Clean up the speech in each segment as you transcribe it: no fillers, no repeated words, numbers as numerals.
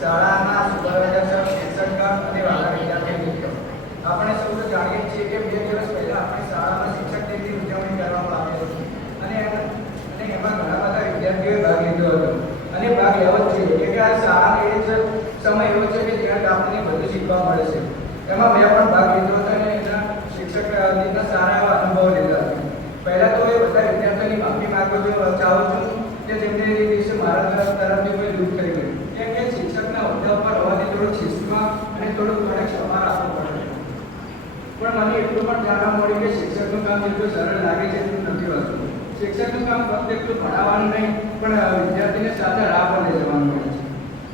શાળાના સુપરવાઇઝર, શિક્ષક અને વાલા વિદ્યાર્થી મિત્રો, આપણે સૌ જાણીએ છીએ કે 2 દિવસ પહેલા આપણે શાળામાં શિક્ષક દિનની ઉજવણી કરવામાં આવી હતી અને એમાં ઘણા બધા વિદ્યાર્થીઓએ ભાગ લીધો હતો અને ભાગ લેવો જ જોઈએ કે આ શાળાનો એ જ સમય એવો છે કે જ્યાં આપણને બધું શીખવા મળે છે. એમાં મેં પણ ભાગ લીધો હતો અને એના શિક્ષક દિનના સારા એવા અનુભવ લીધા હતા. પહેલાં તો એ બધા વિદ્યાર્થીઓની માફી માંગવા ચાહું છું કે જેમને એ દિવસે મારા તરફથી કોઈ દુઃખ થઈ ગયું, કેમ કે શિક્ષકના હોદ્દા ઉપર હોવાથી થોડુંક શિસ્તમાં અને થોડુંક મને ક્ષમા રાખવું પડે. પણ મને એટલું પણ જાણવા મળ્યું કે શિક્ષકનું કામ જેટલું સરળ લાગે છે એટલું નથી હોતું. શિક્ષકનું કામ ફક્ત એટલું ભણાવવાનું નહીં પણ વિદ્યાર્થીને સાથે રાહ પર લઈ જવાનું હોય છે.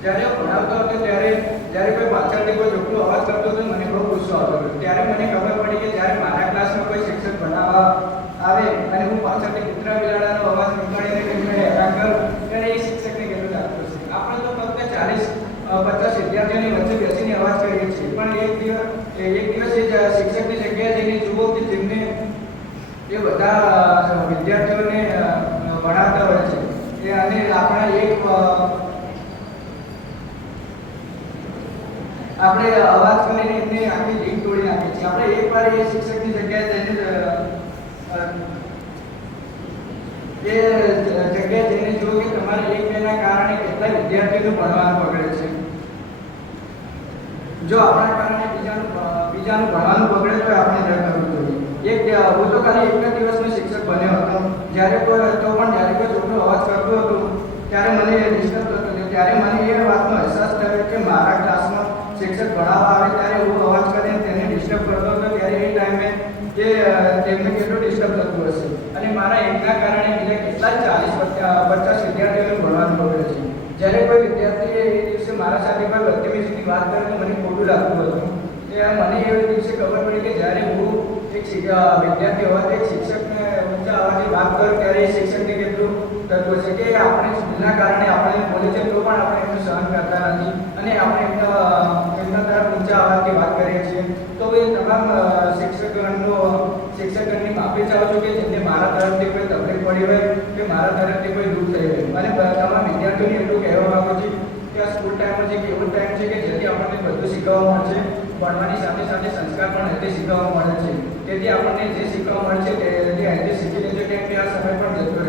જ્યારે હું ભણાવતો હતો ત્યારે જ્યારે કોઈ પાછળથી કોઈ જોખલો અવાજ કરતો હતો મને બહુ ગુસ્સો આવતો હતો. ત્યારે મને ખબર પડી કે જ્યારે મારા ક્લાસમાં કોઈ શિક્ષક ભણાવવા આવે અને હું પાછળથી કૂતરા બિલાડાનો અવાજ નીકળીને એમને હેરાન કરું ત્યારે એ શિક્ષકને કેટલું લાગતું છે. આપણે તો ફક્ત 40-50 વિદ્યાર્થીઓની વચ્ચે બેસીને અવાજ કરીએ છીએ, પણ એક દિવસ એ શિક્ષકની જગ્યાએ જઈને જુઓ કે જેમને એ બધા વિદ્યાર્થીઓને ભણાવતા હોય છે અને આપણે અવાજ કરીને એમને આખી લીંક તોડી નાખીએ છીએ. આપણે એકવાર એ શિક્ષકની જગ્યાએ જઈને જુઓ કે તમારે એક બેના કારણે કેટલા વિદ્યાર્થીઓનું ભણવાનું બગડે છે. જો આપણા કારણે બીજાનું ભણવાનું બગડે તો આપણે ન કરવું જોઈએ. હું તો ખાલી એક જ દિવસનો શિક્ષક બન્યો હતો. જ્યારે કોઈ છોકરો અવાજ કરતો હતો ત્યારે મને ડિસ્ટર્બ થતો હતો. ત્યારે મને એ વાતનો અહેસાસ થયો કે મારા ક્લાસમાં શિક્ષક ભણાવવા આવે ત્યારે હું અવાજ કરીને તેને ડિસ્ટર્બ કરતો હતો. ત્યારે એ ટાઈમે તેમને કેટલું ડિસ્ટર્બ થતું હશે અને મારા એકના કારણે બીજા કેટલા 40-50 વિદ્યાર્થીઓનું ભણવાનું બગડે છે. જ્યારે કોઈ વિદ્યાર્થીએ એ દિવસે મારા સાથે કોઈ બદતમીજીની વાત કરે તો મને ખોટું લાગતું હતું. મને એ દિવસે ખબર પડી કે જ્યારે હું એક વિદ્યાર્થી હોવાથી એક શિક્ષકને ઊંચા અવાજે વાત કરું ત્યારે એ શિક્ષકને કેટલું થતું હશે કે આપણે સ્કૂલના કારણે આપણને બોલે છે તો પણ આપણે એનું સહન કરતા નથી અને આપણે એમના તરફ ઊંચા અવાજથી વાત કરીએ છીએ. તો એ તમામ શિક્ષકગણની માફી ચાહું છું કે જેમને મારા તરફથી કોઈ તકલીફ પડી હોય કે મારા તરફથી કોઈ દુઃખ થઈ હોય. અને તમામ વિદ્યાર્થીઓને એટલું કહેવા માંગુ છું કે આ સ્કૂલ ટાઈમ એક એવો ટાઈમ છે કે જેથી આપણને બધું શીખવા મળશે, ભણવાની સાથે સાથે સંસ્કાર પણ અહીંથી શીખવા મળે છે. તેથી આપણને જે શીખવા મળશે તે અહીંથી શીખી લેજો, કેમ કે આ સમય પણ જતો